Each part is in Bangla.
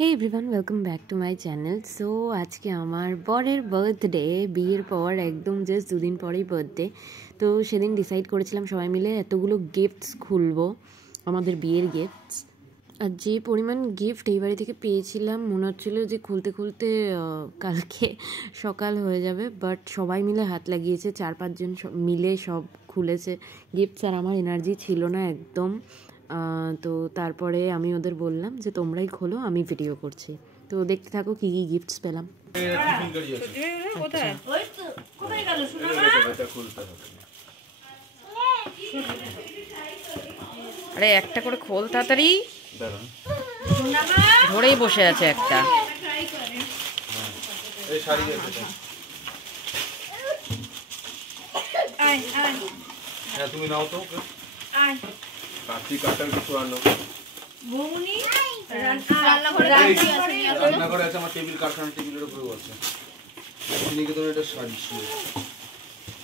Hey everyone, welcome back to my channel. So আজকে আমার বরের বার্থডে, বিয়ের পর একদম জাস্ট দুদিন পরেই বার্থডে। তো সেদিন ডিসাইড করেছিলাম সবাই মিলে এতগুলো গিফটস খুলবো, আমাদের বিয়ের গিফটস। আর যে পরিমাণ গিফট এই বাড়ি থেকে পেয়েছিলাম মনে হচ্ছিলো যে খুলতে খুলতে কালকে সকাল হয়ে যাবে, বাট সবাই মিলে হাত লাগিয়েছে, 4-5 জন মিলে সব খুলেছে গিফটস। আর আমার এনার্জি ছিল না একদম। তো তারপরে আমি ওদের বললাম যে তোমরাই খোলো, আমি ভিডিও করছি। তো দেখতে থাকো কি কি গিফটস পেলাম। আরে একটা করে খোল তাড়াতাড়ি, ধরেই বসে আছে একটা। তুমি নাও তো কাটি কাটার কিছু আনো। রান্নাঘরে আছে আমার টেবিল, কারখানা টেবিলের উপরে আছে। এদিকে তো এটা শাড়ি ছিল।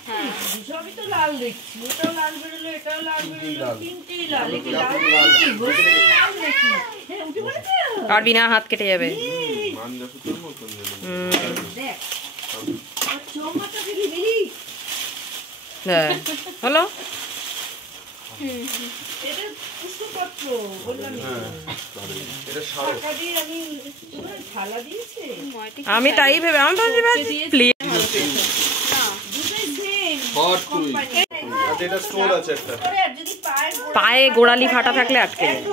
হ্যাঁ সবই তো লাল দেখছি, ওটাও লাল বেরোলো, এটাও লাল বেরোলো, তিনটেই লাল। কি লাল দেখি হ্যাঁ উঠে পড়েছে। আর বিনা হাত কেটে যাবে। মানজা সুতোর মতন দেখ আর চমড়াটা দিলি দিলি। হ্যাঁ হলো। এটা পুষ্পপত্র বললাম। এটা টাকা দিয়ে আমি থালা দিয়েছে। আমি তাই ভেবে আমি ভাবছি প্লেট পায়ে গোড়ালি ফাটা থাকলে আটকে যায়।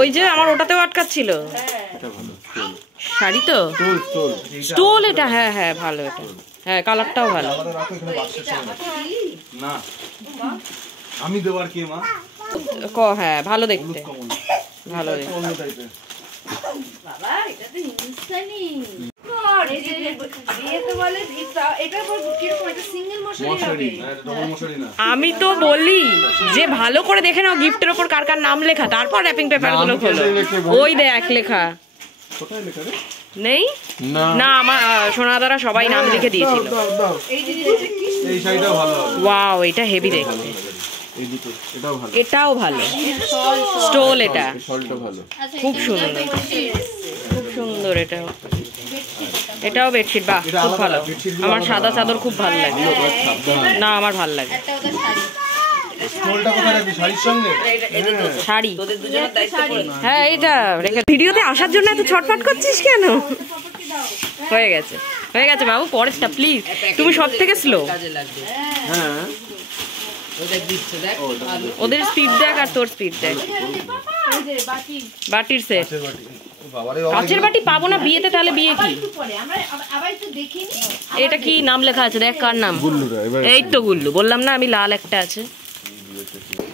ওই যে আমার ওটাতেও আটকাচ্ছিল। শাড়ি তো স্টোল, এটা হ্যাঁ হ্যাঁ ভালো, এটা হ্যাঁ কালারটাও ভালো। না আমি দেওয়ার কি মা হ্যাঁ ভালো দেখতে, ভালো দেখতে। বাবা এটা তো ইনস্টানি আমি তো বলি যে ভালো করে দেখে নাও গিফটের ওপর কার কার নাম লেখা, তারপর র্যাপিং পেপার গুলো খোলো। ওই দেখ লেখা নেই না, আমার সোনাদারা সবাই নাম লিখে দিয়েছিল। ওয়াও এটা হেভি দেখতে, এটাও ভালো স্টোল, এটা খুব সুন্দর, খুব সুন্দর। এটাও বেডশিট, বাহ খুব ভালো। আমার সাদা চাদর খুব ভালো লাগে। না আমার ভালো লাগে শাড়ি। হ্যাঁ এটা ভিডিওতে আসার জন্য এত ছটফট করছিস কেন? হয়ে গেছে হয়ে গেছে বাবু, পরেরটা প্লিজ। তুমি সব থেকে স্লো। ওদের স্পিড দেখ আর তোর স্পিড দেখ। বাটির সেট, কাচের বাটি পাবো না বিয়েতে, তাহলে বিয়ে কি? এটা কি নাম লেখা আছে দেখ, কার নাম? এই তো গুল্লু, বললাম না আমি লাল একটা আছে।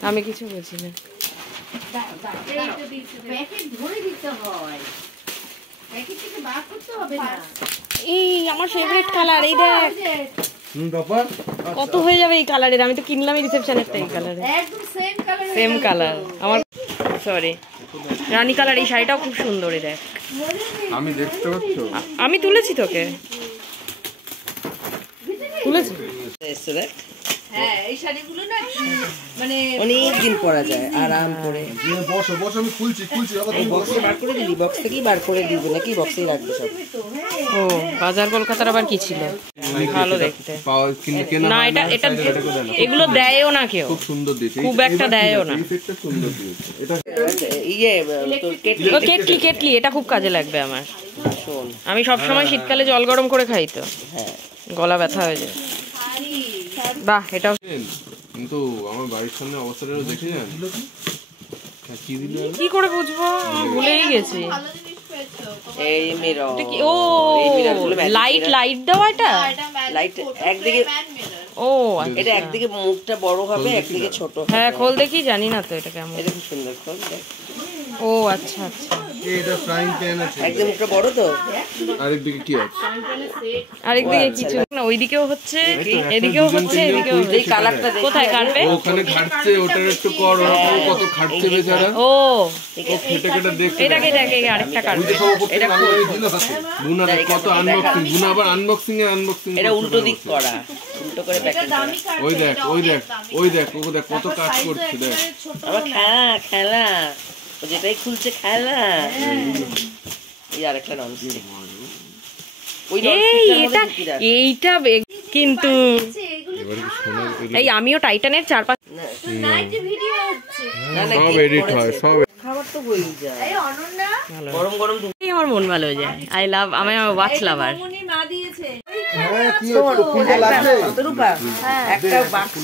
আমি কিছু বলছি না। এই আমার ফেভারিট কালার, এই দেখ কত হয়ে যাবে এই কালারের। আমি তো কিনলামই রিসেপশনেরটা এই কালারে, সেম কালার আমার। সরি রানী কালার, এই শাড়িটাও খুব সুন্দর। দেখ আমি দেখতে পাচ্ছ, আমি তুলেছি তোকে, তুলেছি। হ্যাঁ এই শাড়িগুলো না মানে অনেক দিন পরা যায় আরাম করে। বসো বসো, আমি খুলছি বাবা। তুমি বক্সে বার করে দিবি, বক্স থেকেই বার করে দিবি নাকি বক্সেই রাখবে সব? ও বাজার কলকাতার আবার কি ছিল ভালো দেখতে? না এটা এটা এগুলো দেয়ও না কেউ, খুব সুন্দর দিয়েছে, খুব একটা দেয়ও না। এটা ইয়ে কেটলি কেটলি, এটা খুব কাজে লাগবে আমার। আমি সব সময় শীতকালে জল গরম করে খাই, তো হ্যাঁ গলা ব্যথা হয়ে যায়। বাহ এটাও কিন্তু আমার বাড়ির সামনে অবস্থাটা দেখে যান। কি করে বুঝবো, ভুলেই গেছি। এই মিরর, ও লাইট লাইট দেওয়া, এটা লাইট একদিকে। ও এটা একদিকে মুখটা বড় হবে, একদিকে ছোট। হ্যাঁ খোল দেখি, জানি না তো এটা কেমন। এটা খুব সুন্দর খোল দেখ। ও আচ্ছা আচ্ছা, এটা ফ্রাইং প্যান আছে, একদম মুখটা বড় তো। আরেকদিকে কি আছে? আরেকদিকে কিছু না, ওইদিকেও হচ্ছে এদিকেও হচ্ছে এদিকেও। এই কালারটা কোথায় কাটবে? ওখানে খাটছে, ওটার একটু কর, কত খাটছে বেচারা। ও কেটে কেটে দেখতে, এটাকে এটাকে আরেকটা কাটবে। এটা বুনা কত আনবক্সিং, বুনা আবার আনবক্সিং এ আনবক্সিং। এটা উল্টো দিক করা, উল্টো করে প্যাকেট করা। ওই দেখ ওই দেখ ওই দেখ ও দেখ কত কাজ করছে দেখ। আবার খেলা খেলা, যেটাই খুলছে খেলা। এই আরেকটা ননস্টিক। এইটা কিন্তু এই আমিও টাইটানের 4-5 খাবার তো হয়েই যায়। গরম গরম আমার মন ভালো হয়ে যায়। আই লাভ, আমি ওয়াচ লাভার। একটা বাক্স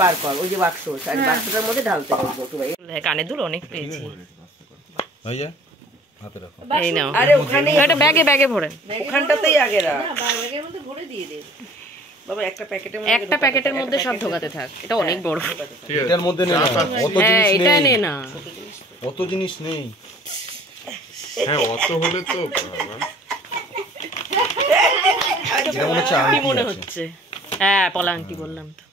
বার কর, ওই যে বাক্স, বাক্সটার মধ্যে ঢালতে হবে। কানের দুল অনেক পেয়েছি। এই নাও, আরে ওখানে একটা ব্যাগে ব্যাগে ভরে, ওখানটাতেই আগে রাখ, ব্যাগের মধ্যে ভরে দিয়ে দে বাবা। একটা প্যাকেটের মধ্যে সব ঢোকাতে থাক। এটা অনেক বড়, এটার মধ্যে নে না, অত হ্যাঁ জিনিস এটা নেই, নে না, অত জিনিস নেই। হ্যাঁ অত হলে তো এটা মনে হচ্ছে কি মনে হচ্ছে? হ্যাঁ পলা আংটি বললাম তো,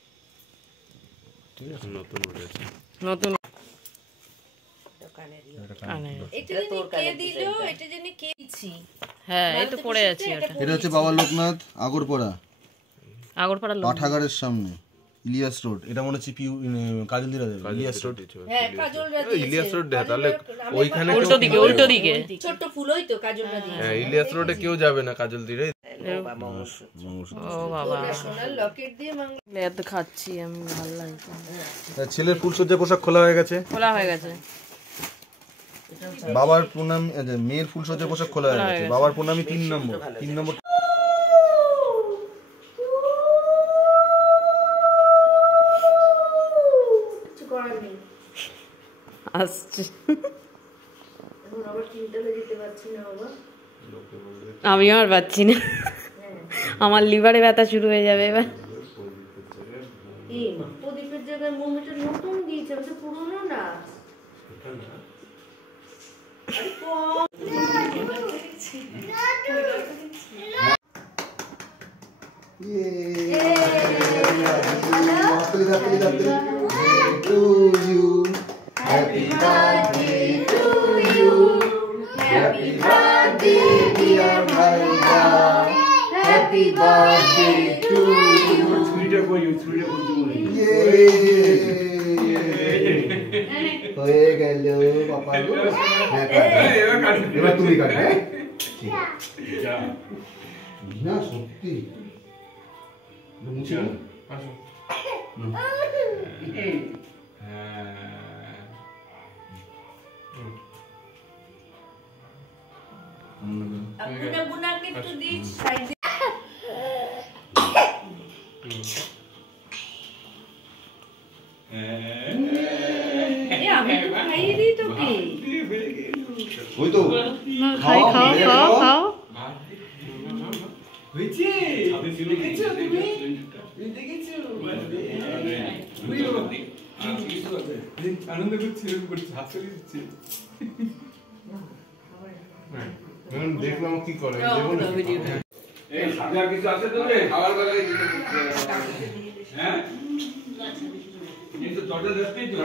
ঠিক আছে, নতুন হয়েছে, নতুন হ্যাঁ এই তো পড়ে আছি। এটা হচ্ছে বাবা লোকনাথ আগরপাড়া, আগরপাড়া পাঠাগারের সামনে, ইলিয়াস রোড। এটা মনে হচ্ছে কাজল দিরা দেবে, ইলিয়াস রোড। হ্যাঁ কাজলরা ইলিয়াস রোড তাহলে ওইখানে উল্টো দিকে, উল্টো দিকে ছোট ফুল ওই তো কাজলরা দিয়ে। হ্যাঁ ইলিয়াস রোডে কেউ যাবে না, কাজল দিরে। ও বাবা সোনার লকেট দিয়ে মাংস এত খাচ্ছি আমি, ভালো লাগছে। ছেলের ফুলসজ্জা পোশাক খোলা হয়ে গেছে, খোলা হয়ে গেছে। বাবার প্রণামী, মেয়ের ফুলসজ্জা পোশাক খোলা হয়ে গেছে, বাবার প্রণামী 3 নম্বর, 3 নম্বর। আসছে আমি আর পাচ্ছি না, আমার লিভারে ব্যথা শুরু হয়ে যাবে এবার। প্রদীপের জায়গায় মোমটা নতুন দিয়েছে, আমি তো পুরনো না। Happy birthday to you, happy birthday dear Bhaiya, happy birthday to you. হয়ে গেল বাবা, এবার তুমি কাট। হ্যাঁ না সত্যি মুছে আসো। বুনা বুনাকে একটু দিই সাইড। আমি তো খাইয়ে দিই তোকে। ওই তো খাও খাও খাও খাও। হয়েছে আপনি দেখেছো, তুমি দেখেছো আনন্দ করছে, হাসি দেখলাম কি করে কিছু আছে তো খাবার বেলায় হ্যাঁ কিন্তু দরজা দেখতেই তো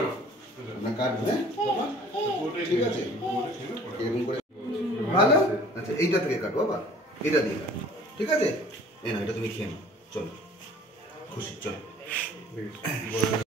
না কাটবো। ঠিক আছে এরকম করে ভালো। আচ্ছা এইটা থেকে কাটবো বাবা, এটা দিয়ে কাটো, ঠিক আছে? এই না এটা তুমি খেয়ে নাও, চলো খুশি চলো।